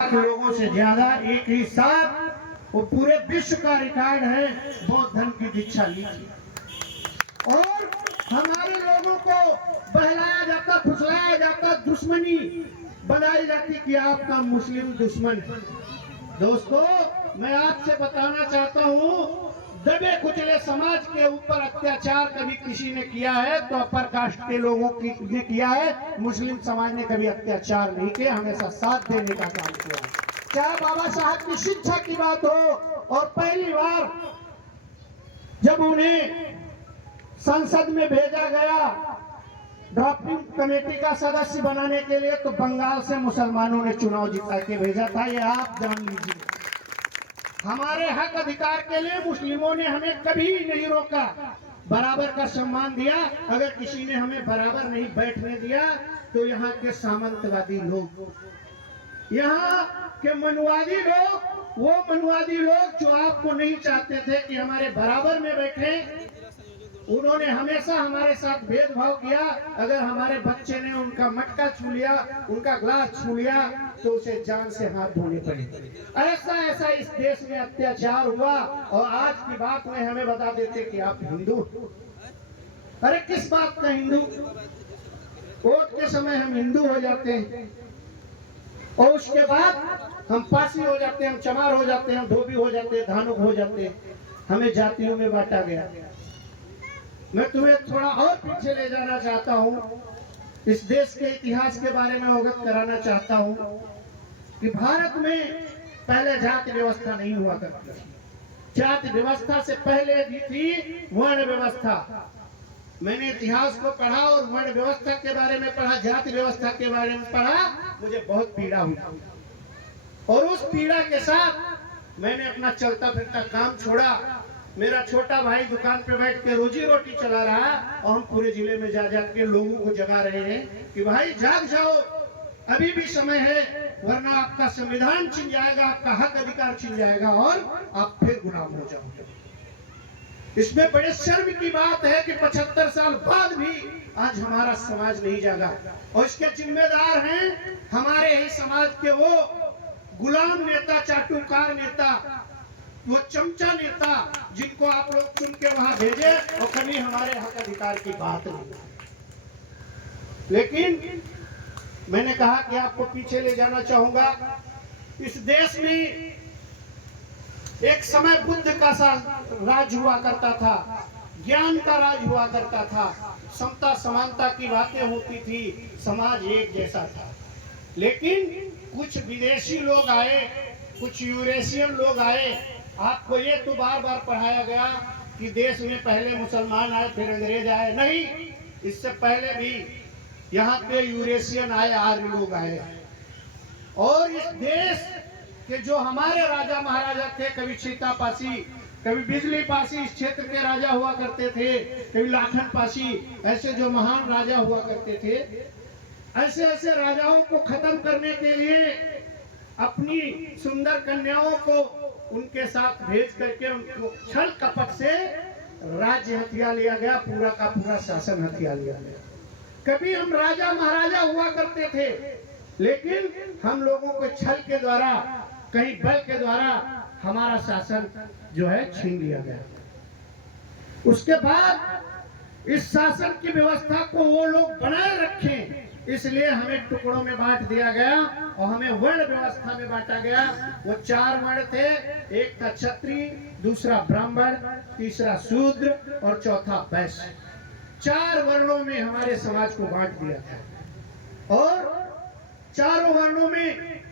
लोगों से ज्यादा एक ही साथ वो पूरे विश्व का रिकॉर्ड है बौद्ध धर्म की दीक्षा ली थी। और हमारे लोगों को बहलाया जाता, फुसलाया जाता, दुश्मनी बनाई जाती कि आपका मुस्लिम दुश्मन है। दोस्तों, मैं आपसे बताना चाहता हूँ, दबे कुचले समाज के ऊपर अत्याचार कभी किसी ने किया है तो अपर कास्ट के लोगों की ने किया है। मुस्लिम समाज ने कभी अत्याचार नहीं किया, हमेशा साथ देने का काम किया है। क्या बाबा साहब की शिक्षा की बात हो, और पहली बार जब उन्हें संसद में भेजा गया ड्राफ्टिंग कमेटी का सदस्य बनाने के लिए, तो बंगाल से मुसलमानों ने चुनाव जिता के भेजा था। ये आप जान लीजिए। हमारे हक अधिकार के लिए मुस्लिमों ने हमें कभी नहीं रोका, बराबर का सम्मान दिया। अगर किसी ने हमें बराबर नहीं बैठने दिया तो यहाँ के सामंतवादी लोग, यहाँ के मनुवादी लोग, वो मनुवादी लोग जो आपको नहीं चाहते थे कि हमारे बराबर में बैठे, उन्होंने हमेशा हमारे साथ भेदभाव किया। अगर हमारे बच्चे ने उनका मटका छू लिया, उनका ग्लास छू लिया, तो उसे जान से हाथ धोने पड़े। ऐसा इस देश में अत्याचार हुआ। और आज की बात में हमें बता देते कि आप हिंदू। अरे किस बात का हिंदू? वोट के समय हम हिंदू हो जाते हैं और उसके बाद हम पासी हो जाते हैं, हम चमार हो जाते हैं, हम धोबी हो जाते हैं, धानुक हो जाते हैं। हमें जातियों में बांटा गया। मैं तुम्हें थोड़ा और पीछे ले जाना चाहता हूँ, इस देश के इतिहास के बारे में अवगत कराना चाहता हूँ कि भारत में पहले जाति व्यवस्था नहीं हुआ करती थी। जाति व्यवस्था से पहले भी थी वर्ण व्यवस्था। मैंने इतिहास को पढ़ा और वर्ण व्यवस्था के बारे में पढ़ा, जाति व्यवस्था के बारे में पढ़ा, मुझे बहुत पीड़ा हुई। और उस पीड़ा के साथ मैंने अपना चलता फिरता काम छोड़ा। मेरा छोटा भाई दुकान पे बैठ के रोजी रोटी चला रहा, और हम पूरे जिले में जा के लोगों को जगा रहे हैं कि भाई जाग जाओ, अभी भी समय है, वरना आपका संविधान छिन जाएगा, आपका हक अधिकार छिन जाएगा और आप फिर गुलाम हो जाओगे। इसमें बड़े शर्म की बात है कि 75 साल बाद भी आज हमारा समाज नहीं जागा। और इसके जिम्मेदार हैं हमारे ही समाज के वो गुलाम नेता, चाटुकार नेता, वो चमचा नेता, जिनको आप लोग चुन के वहां भेजे और कभी हमारे हक अधिकार की बात नहीं। लेकिन मैंने कहा कि आपको पीछे ले जाना चाहूंगा। इस देश में एक समय बुद्ध का राज हुआ करता था, ज्ञान का राज हुआ करता था, समता समानता की बातें होती थी, समाज एक जैसा था। लेकिन कुछ विदेशी लोग आए, कुछ यूरेशियन लोग आए। आपको ये तो बार बार पढ़ाया गया कि देश में पहले मुसलमान आए फिर अंग्रेज आए। नहीं, इससे पहले भी यहाँ पे यूरेशियन आए, आर्य लोग आए। और इस देश के जो हमारे राजा महाराजा थे, कभी सीतापासी, कभी बिजली पासी इस क्षेत्र के राजा हुआ करते थे, कभी लाखन पासी, ऐसे जो महान राजा हुआ करते थे, ऐसे राजाओं को खत्म करने के लिए अपनी सुंदर कन्याओं को उनके साथ भेज करके उनको छल कपट से राज्य हथिया लिया गया, पूरा का पूरा शासन हथिया लिया गया। कभी हम राजा महाराजा हुआ करते थे, लेकिन हम लोगों को छल के द्वारा, कहीं बल के द्वारा हमारा शासन जो है छीन लिया गया। उसके बाद इस शासन की व्यवस्था को वो लोग बनाए रखें, इसलिए हमें टुकड़ों में बांट दिया गया और हमें वर्ण व्यवस्था में बांटा गया। वो 4 वर्ण थे, एक था क्षत्रिय, दूसरा ब्राह्मण, तीसरा शूद्र और चौथा वैश्य। 4 वर्णों में हमारे समाज को बांट दिया था। और चारों वर्णों में